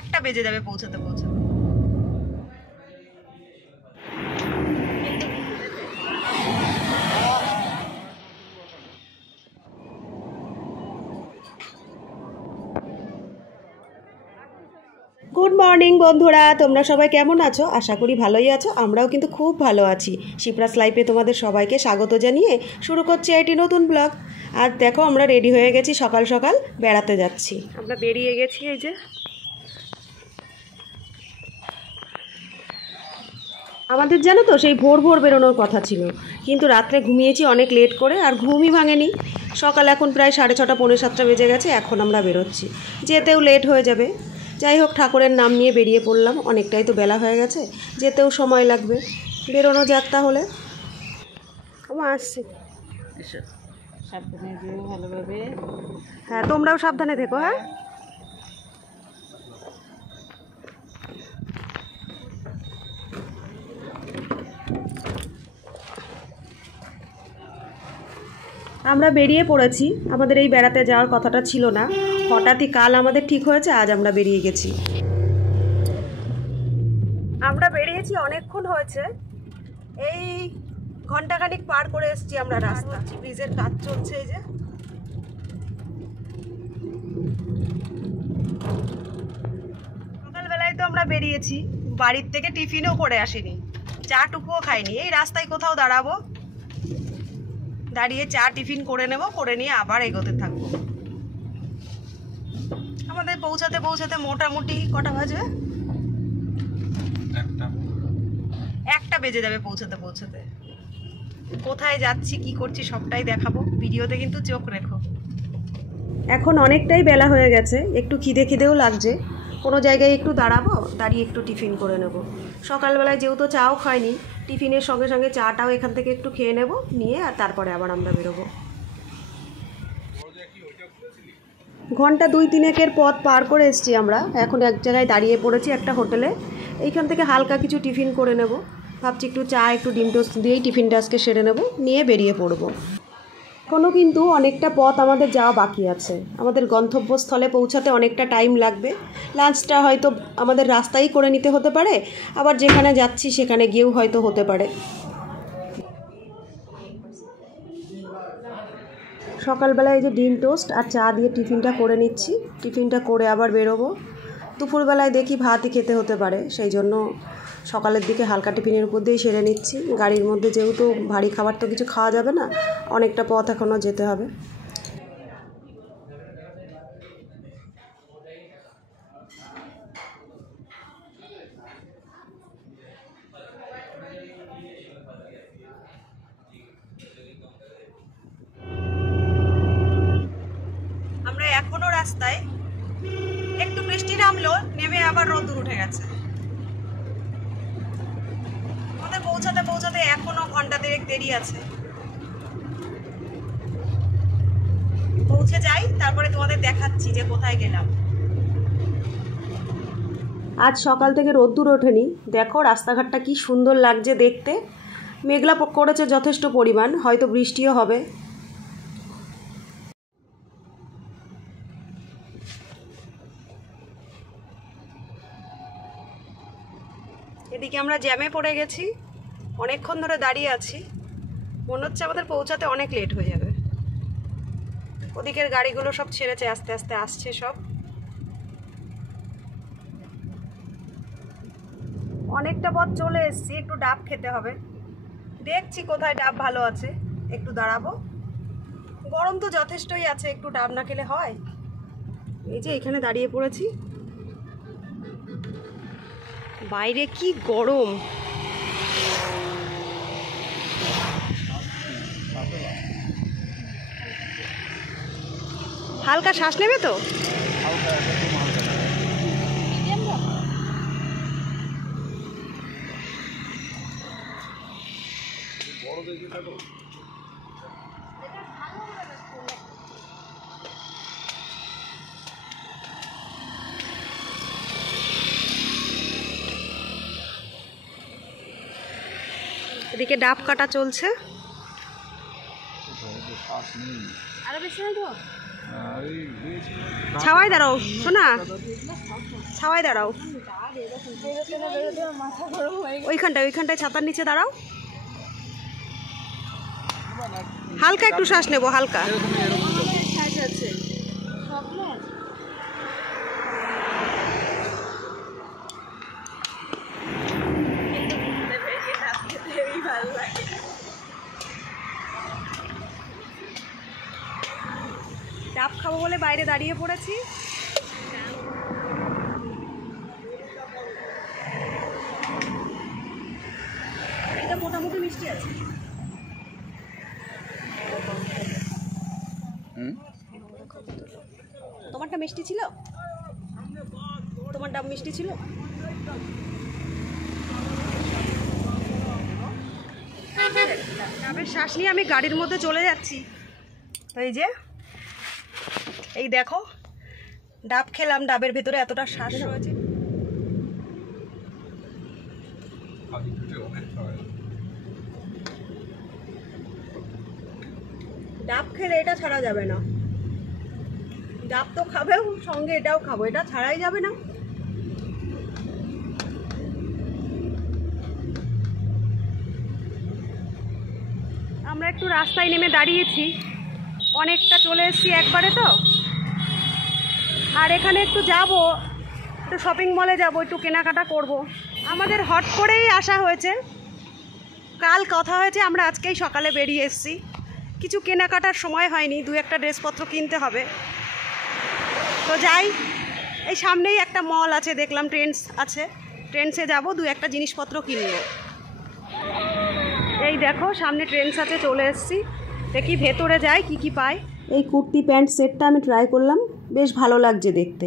1টা বেজে যাবে পৌঁছাতে পৌঁছাতে। গুড মর্নিং বন্ধুরা, তোমরা সবাই কেমন আছো? আশা করি ভালোই আছো। আমরাও কিন্তু খুব ভালো আছি। শিপ্রাস লাইফে তোমাদের সবাইকে স্বাগত জানিয়ে শুরু করছি একটি নতুন ব্লগ। আর দেখো আমরা রেডি হয়ে গেছি, সকাল সকাল বেড়াতে যাচ্ছি। আমরা বেরিয়ে গেছি। এই যে আমাদের জানো তো সেই ভোর ভোর বেরোনোর কথা ছিল, কিন্তু রাত্রে ঘুমিয়েছি অনেক লেট করে, আর ঘুমই ভাঙেনি। সকাল এখন প্রায় 6:30 পৌনে 7টা বেজে গেছে। এখন আমরা বেরোচ্ছি, যেতেও লেট হয়ে যাবে। যাই হোক, ঠাকুরের নাম নিয়ে বেরিয়ে পড়লাম। অনেকটাই তো বেলা হয়ে গেছে, যেতেও সময় লাগবে। বেরোনো যাক তাহলে। আমার আসছে, সাবধানে যেও ভালোভাবে। হ্যাঁ তোমরাও সাবধানে থেকো। হ্যাঁ আমরা বেরিয়ে পড়েছি। আমাদের এই বেড়াতে যাওয়ার কথাটা ছিল না, হঠাৎই কাল আমাদের ঠিক হয়েছে, আজ আমরা বেরিয়ে গেছি। আমরা বেরিয়েছি অনেকক্ষণ হয়েছে, এই ঘন্টাখানিক পার করে এসেছি আমরা রাস্তা। ব্রিজের কাজ চলছে। এই যে সকালবেলায় তো আমরা বেরিয়েছি, বাড়ির থেকে টিফিনও করে আসিনি, চাটুকুও খাইনি। এই রাস্তায় কোথাও দাঁড়াবো, দাঁড়িয়ে চা টিফিন করে নেব, করে নিয়ে আবার এগোতে থাকবো। আমাদের পৌঁছাতে পৌঁছাতে মোটামুটি কটা বাজবে? 1টা বেজে যাবে পৌঁছাতে পৌঁছাতে। কোথায় যাচ্ছি কি করছি সবটাই দেখাবো, ভিডিওতে কিন্তু চোখ রেখো। এখন অনেকটাই বেলা হয়ে গেছে, একটু খিদেও লাগছে। কোনো জায়গায় একটু দাঁড়াবো, দাঁড়িয়ে একটু টিফিন করে নেব। সকালবেলায় যেহেতু চাও খাইনি, টিফিনের সঙ্গে সঙ্গে চাটাও এখান থেকে একটু খেয়ে নেব, নিয়ে আর তারপরে আবার আমরা বেরোবো। ঘন্টা 2-3 পথ পার করে এসেছি আমরা। এখন এক জায়গায় দাঁড়িয়ে পড়েছি, একটা হোটেলে। এইখান থেকে হালকা কিছু টিফিন করে নেব। ভাবছি একটু চা একটু ডিম টোস্ট দিয়েই টিফিনটা আজকে সেরে নেব, নিয়ে বেরিয়ে পড়বো। এখনও কিন্তু অনেকটা পথ আমাদের যাওয়া বাকি আছে। আমাদের গন্তব্যস্থলে পৌঁছাতে অনেকটা টাইম লাগবে। লাঞ্চটা হয়তো আমাদের রাস্তায় করে নিতে হতে পারে, আবার যেখানে যাচ্ছি সেখানে গিয়েও হয়তো হতে পারে। সকালবেলায় এই যে ডিম টোস্ট আর চা দিয়ে টিফিনটা করে নিচ্ছি। টিফিনটা করে আবার বেরোবো। দুপুরবেলায় দেখি ভাতই খেতে হতে পারে, সেই জন্য সকালের দিকে হালকা টিফিনের উপর দিয়েই সেরে নিচ্ছি। গাড়ির মধ্যে যেহেতু ভারী খাবার তো কিছু খাওয়া যাবে না, অনেকটা পথ এখনও যেতে হবে। আমরা এখনো রাস্তায়, একটু বৃষ্টি নামলো, নেমে আবার রোদ্দুর উঠে গেছে। আমাদের পৌঁছাতে পৌঁছাতে এখনো ঘন্টা 2.5 দেরি আছে। পৌঁছে যাই, তারপরে তোমাদের দেখাচ্ছি যে কোথায় গেলাম। আজ সকাল থেকে রোদ্দুর ওঠেনি, দেখো রাস্তাঘাটটা কি সুন্দর লাগছে দেখতে। মেঘলা করেছে যথেষ্ট পরিমাণ, হয়তো বৃষ্টিও হবে। এদিকে আমরা জ্যামে পড়ে গেছি, অনেকক্ষণ ধরে দাঁড়িয়ে আছি। মনে হচ্ছে আমাদের পৌঁছাতে অনেক লেট হয়ে যাবে। ওদিকের গাড়িগুলো সব ছেড়েছে, আস্তে আস্তে আসছে সব। অনেকটা পথ চলে এসেছি, একটু ডাব খেতে হবে। দেখছি কোথায় ডাব ভালো আছে, একটু দাঁড়াবো। গরম তো যথেষ্টই আছে, একটু ডাব না খেলে হয়? এই যে এখানে দাঁড়িয়ে পড়েছি, বাইরে কি গরম। হালকা শ্বাস নেবে তো? এদিকে ডাব কাটা চলছে। আরো বেশি নাই তো ছাওয়াই দাঁড়াও শোনা, ছাওয়াই দাঁড়াও, ওইখানটায় ছাতার নিচে দাঁড়াও, হালকা একটু শ্বাস নেবো, হালকা। ডাব খাবো বলে বাইরে দাঁড়িয়ে পড়েছি। এটা মোটামুটি মিষ্টি আছে। তোমারটা মিষ্টি ছিল? তোমার ডাব মিষ্টি ছিল? ডাবের শ্বাস নিয়ে আমি গাড়ির মধ্যে চলে যাচ্ছি। এই যে এই দেখো ডাব খেলাম, ডাবের ভেতরে এতটা শ্বাস রয়েছে। ডাব খেলে এটা ছাড়া যাবে না, ডাব তো খাবেও সঙ্গে এটাও খাবো, এটা ছাড়াই যাবে না। আমরা একটু রাস্তায় নেমে দাঁড়িয়েছি, অনেকটা চলে এসেছি একবারে তো, আর এখানে একটু যাব, একটু শপিং মলে যাব, একটু কেনাকাটা করব। আমাদের হট করেই আসা হয়েছে, কাল কথা হয়েছে, আমরা আজকেই সকালে বেরিয়ে এসেছি। কিছু কেনাকাটার সময় হয়নি, দু একটা ড্রেসপত্র কিনতে হবে, তো যাই। এই সামনেই একটা মল আছে, দেখলাম ট্রেন্ডস আছে, ট্রেন্ডসে যাব, দু একটা জিনিসপত্র কিনবো। এই দেখো সামনে ট্রেন্ডস আছে, চলে এসেছি, দেখি ভেতরে যাই কি কি পাই। এই কুর্তি প্যান্ট সেটটা আমি ট্রাই করলাম, বেশ ভালো লাগছে দেখতে,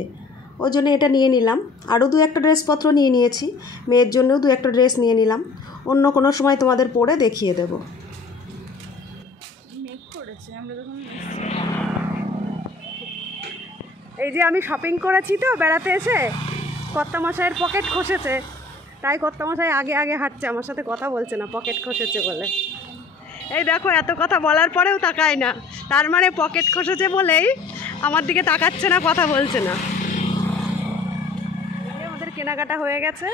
ওই জন্য এটা নিয়ে নিলাম। আরও দু একটা ড্রেসপত্র নিয়ে নিয়েছি, মেয়ের জন্যও দু একটা ড্রেস নিয়ে নিলাম, অন্য কোনো সময় তোমাদের পরে দেখিয়ে দেব। এই যে আমি শপিং করেছি তো বেড়াতে এসে, কর্তামশাইয়ের পকেট খসেছে, তাই কর্তামশাই আগে আগে হাঁটছে, আমার সাথে কথা বলছে না, পকেট খসেছে বলে। এই দেখো এত কথা বলার পরেও তাকায় না, তার মানে পকেট খসেছে বলেই আমার দিকে তাকাচ্ছে না, কথা বলছে না। আমাদের কেনাকাটা হয়ে গেছে,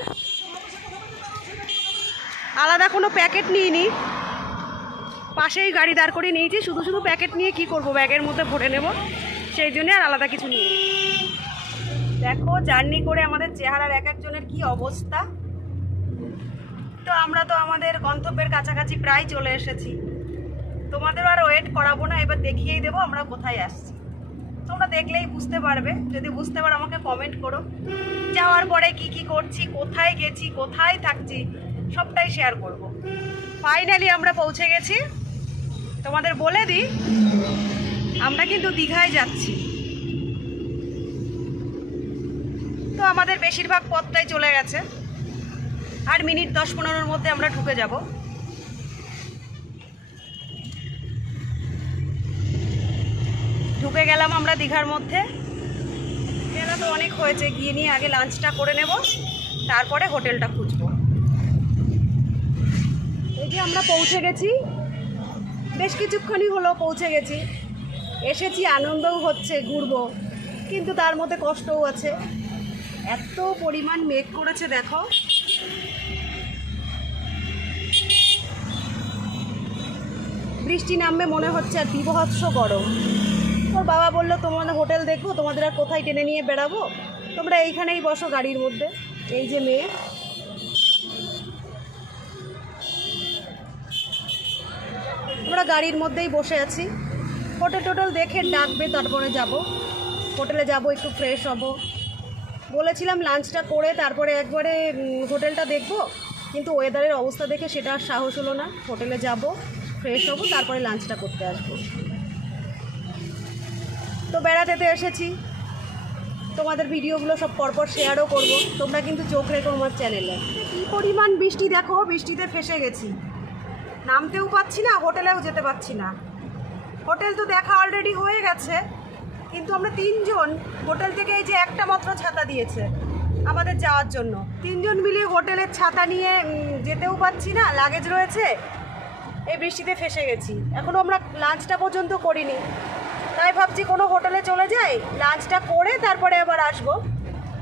আলাদা কোনো প্যাকেট নিইনি, পাশেই গাড়ি দাঁড় করে নিয়েছি, শুধু শুধু প্যাকেট নিয়ে কি করব, ব্যাগের মধ্যে ভরে নেব, সেই জন্য আর আলাদা কিছু নিই। দেখো জার্নি করে আমাদের চেহারার এক একজনের কি অবস্থা। তো আমরা তো আমাদের গন্তব্যের কাছাকাছি প্রায় চলে এসেছি, তোমাদেরও আর ওয়েট করাবো না, এবার দেখিয়েই দেবো আমরা কোথায় আসছি। তোমরা দেখলেই বুঝতে পারবে, যদি বুঝতে পারো আমাকে কমেন্ট করো। যাওয়ার পরে কি কি করছি, কোথায় গেছি, কোথায় থাকছি, সবটাই শেয়ার করব। ফাইনালি আমরা পৌঁছে গেছি, তোমাদের বলে দিই আমরা কিন্তু দীঘায় যাচ্ছি। তো আমাদের বেশিরভাগ পথটাই চলে গেছে, আর মিনিট 10-15-র মধ্যে আমরা ঢুকে যাব। ঢুকে গেলাম আমরা দীঘার মধ্যে। মেলা তো অনেক হয়েছে, গিয়ে নিয়ে আগে লাঞ্চটা করে নেব, তারপরে হোটেলটা খুঁজবো। এই যে আমরা পৌঁছে গেছি, বেশ কিছুক্ষণই হলো পৌঁছে গেছি, এসেছি, আনন্দও হচ্ছে, ঘুরবো, কিন্তু তার মধ্যে কষ্টও আছে। এত পরিমাণ মেঘ করেছে দেখো, বৃষ্টি নামবে মনে হচ্ছে, আর বিভৎস গরম। ওর বাবা বললো তোমাদের হোটেল দেখবো, তোমাদের আর কোথায় টেনে নিয়ে বেড়াবো, তোমরা এইখানেই বসো গাড়ির মধ্যে। এই যে মেয়ে, আমরা গাড়ির মধ্যেই বসে আছি, হোটেল টোটেল দেখে ডাকবে, তারপরে যাব হোটেলে, যাব একটু ফ্রেশ হব। বলেছিলাম লাঞ্চটা করে তারপরে একবারে হোটেলটা দেখব, কিন্তু ওয়েদারের অবস্থা দেখে সেটা আর সাহস হলো না। হোটেলে যাব, ফ্রেশ হব, তারপরে লাঞ্চটা করতে আসবো। তো বেড়াতে তো এসেছি, তোমাদের ভিডিওগুলো সব পরপর শেয়ারও করব, তোমরা কিন্তু চোখ রেখো আমার চ্যানেলে। কী পরিমাণ বৃষ্টি দেখো, বৃষ্টিতে ফেসে গেছি, নামতেও পাচ্ছি না, হোটেলেও যেতে পারছি না। হোটেল তো দেখা অলরেডি হয়ে গেছে, কিন্তু আমরা তিনজন, হোটেল থেকে এই যে একটা মাত্র ছাতা দিয়েছে আমাদের যাওয়ার জন্য, তিনজন মিলে হোটেলের ছাতা নিয়ে যেতেও পারছি না, লাগেজ রয়েছে, এই বৃষ্টিতে ফেসে গেছি। এখনও আমরা লাঞ্চটা পর্যন্ত করিনি, তাই ভাবছি কোনো হোটেলে চলে যাই, লাঞ্চটা করে তারপরে আবার আসবো।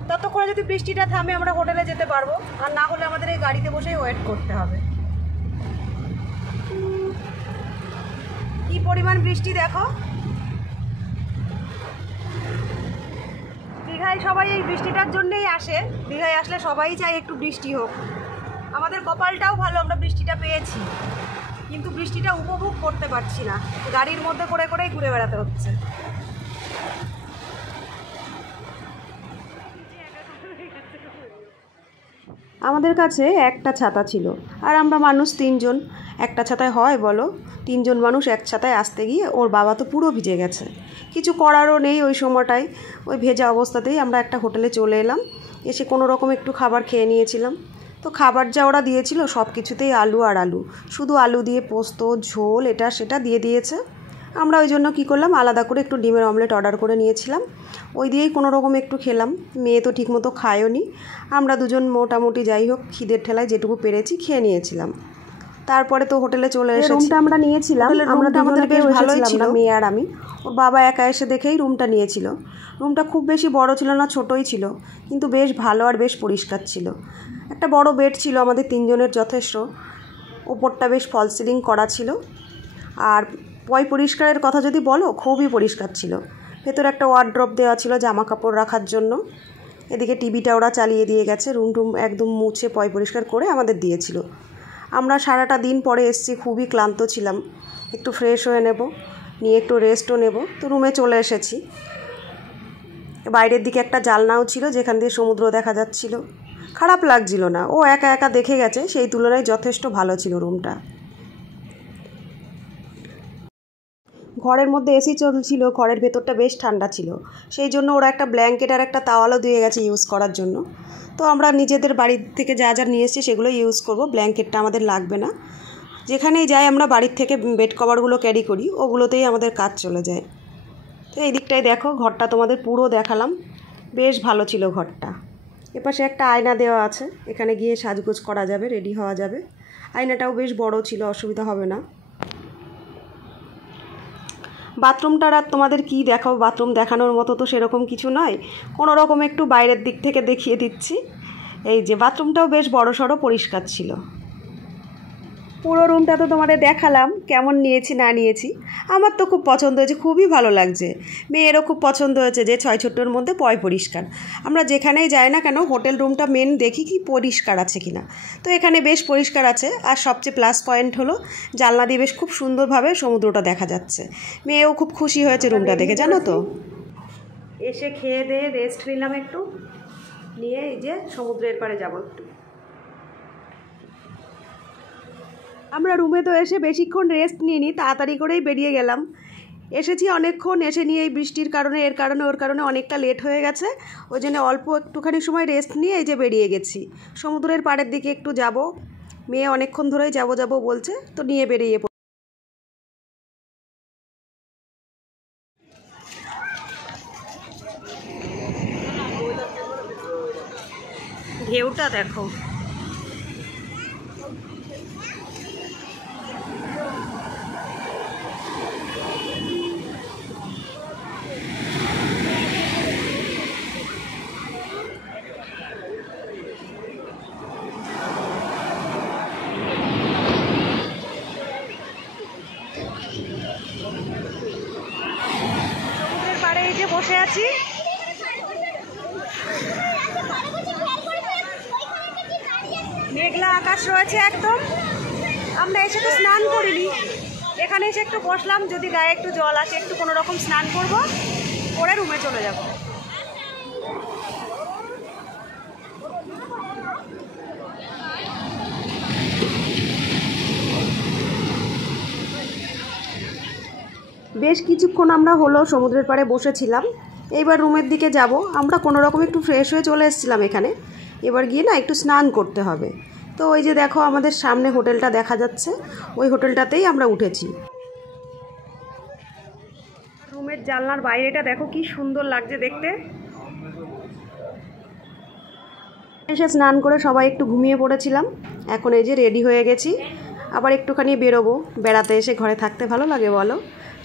ততক্ষণে যদি বৃষ্টিটা থামে আমরা হোটেলে যেতে পারবো, আর না হলে আমাদের এই গাড়িতে বসেই ওয়েট করতে হবে। কি পরিমাণ বৃষ্টি দেখো। দীঘায় সবাই এই বৃষ্টিটার জন্যেই আসে, দীঘায় আসলে সবাই চায় একটু বৃষ্টি হোক। আমাদের কপালটাও ভালো, আমরা বৃষ্টিটা পেয়েছি, কিন্তু বৃষ্টিটা উপভোগ করতে পারছি না, গাড়ির মধ্যে করে করেই ঘুরে বেড়াতে হচ্ছে। আমাদের কাছে একটা ছাতা ছিল, আর আমরা মানুষ 3 জন। একটা ছাতায় হয় বলো? 3 জন মানুষ এক ছাতায় আসতে গিয়ে ওর বাবা তো পুরো ভিজে গেছে। কিছু করারও নেই ওই সময়টায়, ওই ভেজা অবস্থাতেই আমরা একটা হোটেলে চলে এলাম। এসে কোনো রকম একটু খাবার খেয়ে নিয়েছিলাম। তো খাবার যা ওরা দিয়েছিল সব কিছুতেই আলু আর আলু, শুধু আলু দিয়ে পোস্ত ঝোল এটা সেটা দিয়ে দিয়েছে। আমরা ওই জন্য কী করলাম, আলাদা করে একটু ডিমের অমলেট অর্ডার করে নিয়েছিলাম, ওই দিয়েই কোনো রকম একটু খেলাম। মেয়ে তো ঠিকমতো খায়ও নি, আমরা দুজন মোটামুটি যাই হোক খিদের ঠেলায় যেটুকু পেরেছি খেয়ে নিয়েছিলাম। তারপরে তো হোটেলে চলে এসেছি। রুমটা আমরা নিয়েছিলাম, আমরা আমাদের বেশ ভালোই ছিল, মেয়ে আর আমি। ওর বাবা একা এসে দেখেই রুমটা নিয়েছিল। রুমটা খুব বেশি বড় ছিল না, ছোটোই ছিল, কিন্তু বেশ ভালো আর বেশ পরিষ্কার ছিল। একটা বড় বেড ছিল আমাদের 3 জনের যথেষ্ট, ওপরটা বেশ ফল সিলিং করা ছিল। আর পরিষ্কারের কথা যদি বলো, খুবই পরিষ্কার ছিল। ভেতরে একটা ওয়ার্ড্রপ দেওয়া ছিল জামা কাপড় রাখার জন্য। এদিকে টিভিটা ওরা চালিয়ে দিয়ে গেছে, রুম একদম মুছে পরিষ্কার করে আমাদের দিয়েছিল। আমরা সারাটা দিন পরে এসেছি, খুবই ক্লান্ত ছিলাম, একটু ফ্রেশ হয়ে নেব, নিয়ে একটু রেস্টও নেব। তো রুমে চলে এসেছি। বাইরের দিকে একটা জানলাও ছিল যেখান দিয়ে সমুদ্র দেখা যাচ্ছিল, খারাপ লাগছিল না। ও একা একা দেখে গেছে, সেই তুলনায় যথেষ্ট ভালো ছিল রুমটা। ঘরের মধ্যে এসি চলছিল, ঘরের ভেতরটা বেশ ঠান্ডা ছিল, সেই জন্য ওরা একটা ব্ল্যাঙ্কেট আর একটা তাওয়ালও দিয়ে গেছে ইউজ করার জন্য। তো আমরা নিজেদের বাড়ির থেকে যা যা নিয়ে এসেছি সেগুলো ইউজ করব, ব্ল্যাঙ্কেটটা আমাদের লাগবে না। যেখানেই যাই আমরা বাড়ির থেকে বেড কভারগুলো ক্যারি করি, ওগুলোতেই আমাদের কাজ চলে যায়। তো এই দিকটায় দেখো, ঘরটা তোমাদের পুরো দেখালাম, বেশ ভালো ছিল ঘরটা। এপাশে একটা আয়না দেওয়া আছে, এখানে গিয়ে সাজগোজ করা যাবে, রেডি হওয়া যাবে। আয়নাটাও বেশ বড় ছিল, অসুবিধা হবে না। বাথরুমটার আর তোমাদের কি দেখাবো, বাথরুম দেখানোর মতো তো সেরকম কিছু নয়, কোনো রকম একটু বাইরের দিক থেকে দেখিয়ে দিচ্ছি। এই যে বাথরুমটাও বেশ বড়সড় পরিষ্কার ছিল। পুরো রুমটা তো তোমাদের দেখালাম, কেমন নিয়েছি না নিয়েছি। আমার তো খুব পছন্দ হয়েছে, খুবই ভালো লাগছে। মেয়েরও খুব পছন্দ হয়েছে যে 6 মধ্যে পরিষ্কার। আমরা যেখানেই যাই না কেন হোটেল রুমটা মেন দেখি কি পরিষ্কার আছে কিনা। তো এখানে বেশ পরিষ্কার আছে, আর সবচেয়ে প্লাস পয়েন্ট হলো জানলা দিয়ে বেশ খুব সুন্দরভাবে সমুদ্রটা দেখা যাচ্ছে। মেয়েও খুব খুশি হয়েছে রুমটা দেখে, জানো তো। এসে খেয়ে দিয়ে রেস্ট নিলাম একটু, নিয়ে এই যে সমুদ্রের পাড়ে যাবো একটু। আমরা রুমে তো এসে বেশিক্ষণ রেস্ট নিইনি, তাড়াতাড়ি করেই বেরিয়ে গেলাম। এসেছি অনেকক্ষণ, এসে নিয়ে এই বৃষ্টির কারণে ওর কারণে অনেকটা লেট হয়ে গেছে, ওই জন্য অল্প একটুখানি সময় রেস্ট নিয়ে এই যে বেরিয়ে গেছি। সমুদ্রের পাড়ের দিকে একটু যাব, মেয়ে অনেকক্ষণ ধরেই যাব বলছে, তো নিয়ে বেরিয়ে পড়ি। ঢেউটা দেখো। সমুদ্রের পাড়ে এই যে বসে আছি, মেঘলা আকাশ রয়েছে একদম। আমরা এসে তো স্নান করিনি, এখানে এসে একটু বসলাম, যদি গায়ে একটু জল আসে একটু কোনো রকম স্নান করব, করে রুমে চলে যাব। বেশ কিছুক্ষণ আমরা হলো সমুদ্রের পাড়ে বসেছিলাম। এইবার রুমের দিকে যাব। আমরা কোনো রকম একটু ফ্রেশ হয়ে চলে এসেছিলাম এখানে, এবার গিয়ে না একটু স্নান করতে হবে। তো ওই যে দেখো আমাদের সামনে হোটেলটা দেখা যাচ্ছে, ওই হোটেলটাতেই আমরা উঠেছি। রুমের জানলার বাইরেটা দেখো কি সুন্দর লাগছে দেখতে। এসে স্নান করে সবাই একটু ঘুমিয়ে পড়েছিলাম, এখন এই যে রেডি হয়ে গেছি। আবার একটুখানি বেরোবো। বেড়াতে এসে ঘরে থাকতে ভালো লাগে বলো?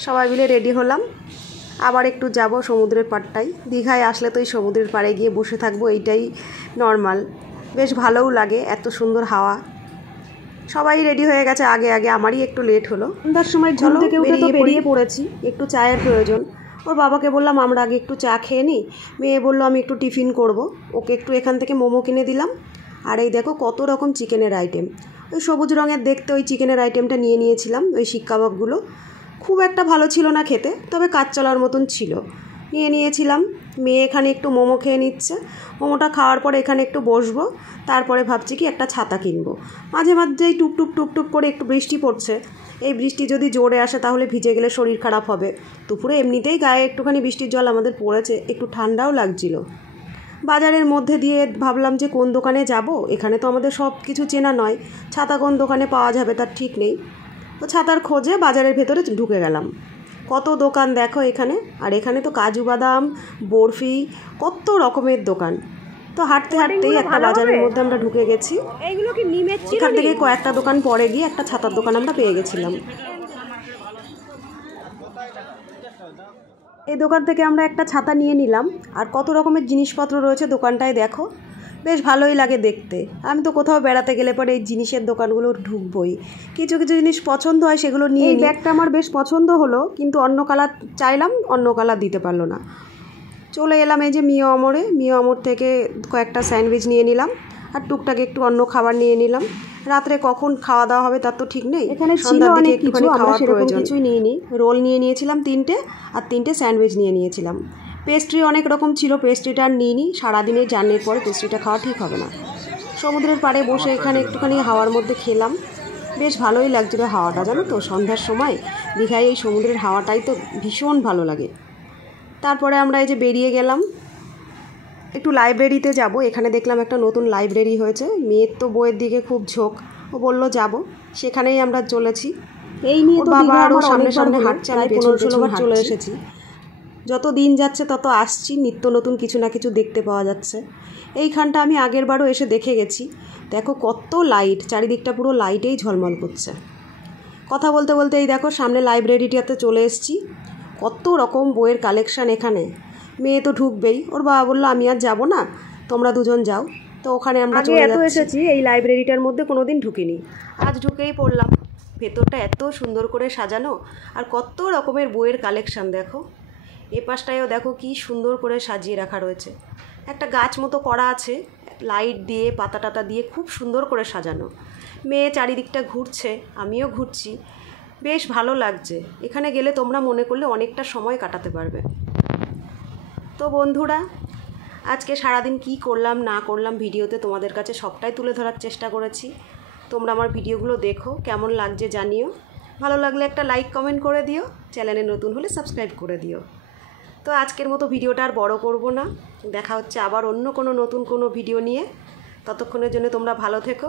সবাই মিলে রেডি হলাম, আবার একটু যাব সমুদ্রের পাড়টায়। দীঘায় আসলে তো এই সমুদ্রের পাড়ে গিয়ে বসে থাকবো, এইটাই নর্মাল। বেশ ভালোও লাগে, এত সুন্দর হাওয়া। সবাই রেডি হয়ে গেছে আগে আগে, আমারই একটু লেট হলো। সন্ধ্যার সময় ঘুম থেকে উঠে তো বেরিয়ে পড়েছি, একটু চায়ের প্রয়োজন। ওর বাবাকে বললাম আমরা আগে একটু চা খেয়ে নিই। মেয়ে বললো আমি একটু টিফিন করব, ওকে একটু এখান থেকে মোমো কিনে দিলাম। আর এই দেখো কত রকম চিকেনের আইটেম। ওই সবুজ রঙের দেখতে ওই চিকেনের আইটেমটা নিয়ে নিয়েছিলাম, ওই শিক কাবাবগুলো। খুব একটা ভালো ছিল না খেতে, তবে কাজ চলার মতন ছিল, নিয়েছিলাম। মেয়ে এখানে একটু মোমো খেয়ে নিচ্ছে। মোমোটা খাওয়ার পরে এখানে একটু বসবো, তারপরে ভাবছি কি একটা ছাতা কিনবো। মাঝে মাঝেই টুপটুপ টুপটুপ করে একটু বৃষ্টি পড়ছে। এই বৃষ্টি যদি জোরে আসে তাহলে ভিজে গেলে শরীর খারাপ হবে। দুপুরে এমনিতেই গায়ে একটুখানি বৃষ্টির জল আমাদের পড়েছে, একটু ঠান্ডাও লাগছিল। বাজারের মধ্যে দিয়ে ভাবলাম যে কোন দোকানে যাব, এখানে তো আমাদের সব কিছু চেনা নয়, ছাতা কোন দোকানে পাওয়া যাবে তার ঠিক নেই। তো ছাতার খোঁজে বাজারের ভেতরে ঢুকে গেলাম। কত দোকান দেখো এখানে, আর এখানে তো কাজু বাদাম, বরফি, কত রকমের দোকান। তো হাঁটতে হাঁটতেই একটা বাজারের মধ্যে আমরা ঢুকে গেছি। এখান থেকে কয়েকটা দোকান পরে গিয়ে একটা ছাতার দোকান আমরা পেয়ে গেছিলাম। এই দোকান থেকে আমরা একটা ছাতা নিয়ে নিলাম। আর কত রকমের জিনিসপত্র রয়েছে দোকানটায় দেখো, বেশ ভালোই লাগে দেখতে। আমি তো কোথাও বেড়াতে গেলে পরে এই জিনিসের দোকানগুলো ঢুকবই, কিছু কিছু জিনিস পছন্দ হয় সেগুলো নিয়ে। এই ব্যাগটা আমার বেশ পছন্দ হলো, কিন্তু অন্য কালার চাইলাম, অন্য কালার দিতে পারলো না। চলে এলাম এই যে মিও আমর থেকে কয়েকটা স্যান্ডউইচ নিয়ে নিলাম, আর টুকটাক একটু অন্য খাবার নিয়ে নিলাম। রাত্রে কখন খাওয়া দাওয়া হবে তার তো ঠিক নেই, এখানে সন্ধ্যার দিকে একটুখানি খাওয়ার প্রয়োজন। কিছুই নিইনি, রোল নিয়ে নিয়েছিলাম 3টে, আর 3টে স্যান্ডউইচ নিয়ে নিয়েছিলাম। পেস্ট্রি অনেক রকম ছিল, পেস্ট্রিটা আর নিইনি, সারাদিনের জার্নির পরে পেস্ট্রিটা খাওয়া ঠিক হবে না। সমুদ্রের পাড়ে বসে এখানে একটুখানি হাওয়ার মধ্যে খেলাম, বেশ ভালোই লাগছিল হাওয়াটা, জানো তো সন্ধ্যার সময় দীঘায় এই সমুদ্রের হাওয়াটাই তো ভীষণ ভালো লাগে। তারপরে আমরা এই যে বেরিয়ে গেলাম, একটু লাইব্রেরিতে যাব। এখানে দেখলাম একটা নতুন লাইব্রেরি হয়েছে, মেয়ের তো বইয়ের দিকে খুব ঝোঁক, ও বললো যাব, সেখানেই আমরা চলেছি। এই নিয়ে তো বাবা আরও সামনে সামনে হাঁটছে, আমি 15-16 বার চলে এসেছি। যত দিন যাচ্ছে তত আসছি, নিত্য নতুন কিছু না কিছু দেখতে পাওয়া যাচ্ছে। এইখানটা আমি আগের বারও এসে দেখে গেছি। দেখো কত লাইট, চারিদিকটা পুরো লাইটেই ঝলমল করছে। কথা বলতে বলতে এই দেখো সামনে লাইব্রেরিটাতে চলে এসেছি। কত রকম বইয়ের কালেকশান এখানে। মেয়ে তো ঢুকবেই, ওর বাবা বললো আমি আর যাব না, তোমরা দুজন যাও। তো ওখানে আমরা চলে এসেছি। এই লাইব্রেরিটার মধ্যে কোনো দিন ঢুকিনি, আজ ঢুকেই পড়লাম। ভেতরটা এত সুন্দর করে সাজানো, আর কত রকমের বইয়ের কালেকশান দেখো। এ পাশটায়ও দেখো কি সুন্দর করে সাজিয়ে রাখা রয়েছে। একটা গাছ মতো করা আছে, লাইট দিয়ে পাতা টাতা দিয়ে খুব সুন্দর করে সাজানো। মেয়ে চারিদিকটা ঘুরছে, আমিও ঘুরছি, বেশ ভালো লাগছে। এখানে গেলে তোমরা মনে করলে অনেকটা সময় কাটাতে পারবে। তো বন্ধুরা, আজকে সারাদিন কি করলাম না করলাম ভিডিওতে তোমাদের কাছে সবটাই তুলে ধরার চেষ্টা করেছি। তোমরা আমার ভিডিওগুলো দেখো, কেমন লাগছে জানিও। ভালো লাগলে একটা লাইক কমেন্ট করে দিও, চ্যানেলে নতুন হলে সাবস্ক্রাইব করে দিও। তো আজকের মতো ভিডিওটা আর বড় করব না, দেখা হচ্ছে আবার অন্য কোনো নতুন কোনো ভিডিও নিয়ে। ততক্ষণের জন্য তোমরা ভালো থেকো।